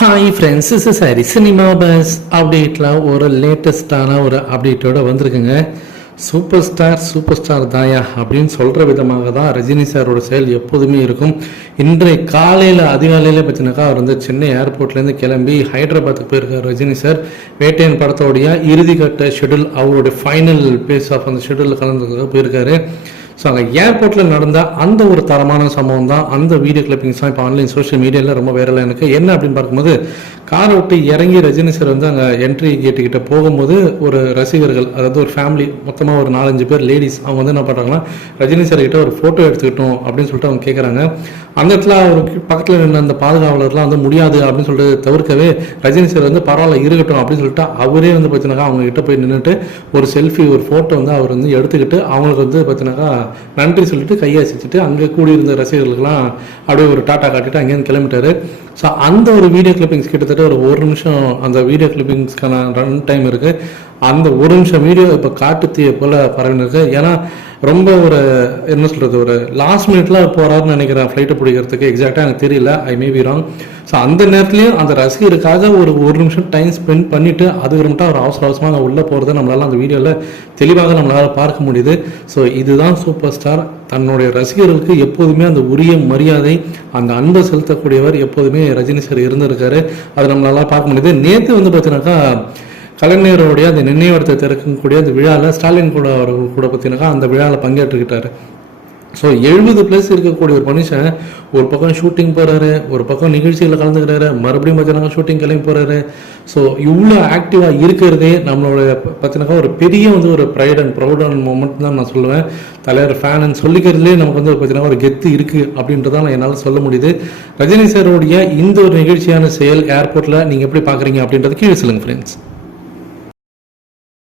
Hi friends is sorry cinema buzz அப்டேட்டில் ஒரு லேட்டஸ்டான ஒரு அப்டேட்டோட வந்திருக்குங்க. சூப்பர் ஸ்டார் சூப்பர் ஸ்டார் தாயா அப்படின்னு சொல்கிற விதமாக தான் ரஜினி சாரோட செயல் எப்போதுமே இருக்கும். இன்றைய காலையில் அதிகாலையில் பார்த்தீங்கன்னாக்கா அவர் வந்து சென்னை ஏர்போர்ட்லேருந்து கிளம்பி ஹைதராபாத்துக்கு போயிருக்கார் ரஜினி சார். வேட்டையன் படத்தோடைய இறுதிக்கட்ட ஷெடியூல் அவருடைய ஃபைனல் பேஸ் ஆஃப் அந்த ஷெடியூலில் கலந்துக்காக போயிருக்காரு. ஸோ அங்கே ஏர்போர்ட்டில் நடந்த அந்த ஒரு தரமான சம்பவம் தான் அந்த வீடியோ கிளிப்பிங்ஸ் தான் இப்போ ஆன்லைன் சோஷியல் மீடியாவில் ரொம்ப வைரலாக எனக்கு என்ன அப்படின்னு பார்க்கும்போது காரை விட்டு இறங்கி ரஜினி சார் வந்து அங்கே என்ட்ரி கேட்டுக்கிட்ட போகும்போது ஒரு ரசிகர்கள் அதாவது ஒரு ஃபேமிலி மொத்தமாக ஒரு நாலஞ்சு பேர் லேடிஸ் அவங்க வந்து என்ன பண்ணுறாங்கன்னா ரஜினி சார் கிட்ட ஒரு ஃபோட்டோ எடுத்துக்கிட்டோம் அப்படின்னு சொல்லிட்டு அவங்க கேட்குறாங்க அந்த இடத்துல அவருக்கு பக்கத்தில் நின்ற அந்த பாதுகாவலர்லாம் வந்து முடியாது அப்படின்னு சொல்லிட்டு தவிர்க்கவே ரஜினி சார் வந்து பரவாயில்ல இருக்கட்டும் அப்படின்னு சொல்லிட்டு அவரே வந்து பார்த்தீங்கன்னாக்கா அவங்க கிட்ட போய் நின்றுட்டு ஒரு செல்ஃபி ஒரு ஃபோட்டோ வந்து அவர் வந்து எடுத்துக்கிட்டு அவங்களுக்கு வந்து பார்த்தீங்கன்னாக்கா நன்றி சொல்லிட்டு கையசிச்சுட்டு அங்கே கூடியிருந்த ரசிகர்களுக்கெல்லாம் அப்படியே ஒரு டாட்டா காட்டிட்டு அங்கேருந்து கிளம்பிட்டாரு. ஸோ அந்த ஒரு வீடியோ கிளிப்பிங்ஸ் கிட்டத்தட்ட ஒரு ஒரு நிமிஷம் அந்த வீடியோ கிளிப்பிங்ஸ்க்கான ரன் டைம் இருக்குது அந்த ஒரு நிமிஷம் வீடியோ இப்போ காட்டுத்தீயை போல் பரவினிருக்கு ஏன்னா ரொம்ப ஒரு என்ன சொல்கிறது ஒரு லாஸ்ட் மினிட்ல போகிறாருன்னு நினைக்கிறேன் ஃப்ளைட்டை பிடிக்கிறதுக்கு. எக்ஸாக்டாக எனக்கு தெரியல. I may be wrong so அந்த நேரத்துலையும் அந்த ரசிகருக்காக ஒரு ஒரு நிமிஷம் டைம் ஸ்பெண்ட் பண்ணிவிட்டு அது மட்டும் அவர் அவசர அவசரமாக அங்கே உள்ளே போகிறத நம்மளால அந்த வீடியோவில் தெளிவாக நம்மளால் பார்க்க முடியுது. ஸோ இதுதான் சூப்பர் ஸ்டார் தன்னுடைய ரசிகர்களுக்கு எப்போதுமே அந்த உரிய மரியாதை அந்த அன்பை செலுத்தக்கூடியவர் எப்போதுமே ரஜினி சார் இருந்திருக்காரு. அதை நம்மளால பார்க்க முடியுது. நேற்று வந்து பார்த்தீங்கன்னாக்கா கலைஞருடைய அந்த நினைவரத்தை திறக்கக்கூடிய அந்த விழாவில் ஸ்டாலின் கூட அவர்கள் கூட பார்த்தீங்கன்னாக்கா அந்த விழாவில் பங்கேற்றுக்கிட்டாரு. ஸோ எழுபது ப்ளஸ் இருக்கக்கூடிய ஒரு மனுஷன் ஒரு பக்கம் ஷூட்டிங் போகிறாரு ஒரு பக்கம் நிகழ்ச்சியில் கலந்துக்கிறாரு மறுபடியும் பார்த்தீங்கன்னா ஷூட்டிங் கிளம்பி போகிறாரு ஸோ இவ்வளோ ஆக்டிவாக இருக்கிறதே நம்மளோட பார்த்தீங்கன்னாக்கா ஒரு பெரிய வந்து ஒரு ப்ரைட் அண்ட் ப்ரௌடான மூமெண்ட் தான் நான் சொல்லுவேன். தலைவர் ஃபேன் சொல்லிக்கிறதுலே நமக்கு வந்து பார்த்தீங்கன்னா ஒரு கெத்து இருக்குது அப்படின்றதான் நான் என்னால் சொல்ல முடியுது. ரஜினி சாருடைய இந்த ஒரு நிகழ்ச்சியான செயல் ஏர்போர்ட்டில் நீங்கள் எப்படி பார்க்குறீங்க அப்படின்றது கீழே சொல்லுங்கள் ஃப்ரெண்ட்ஸ்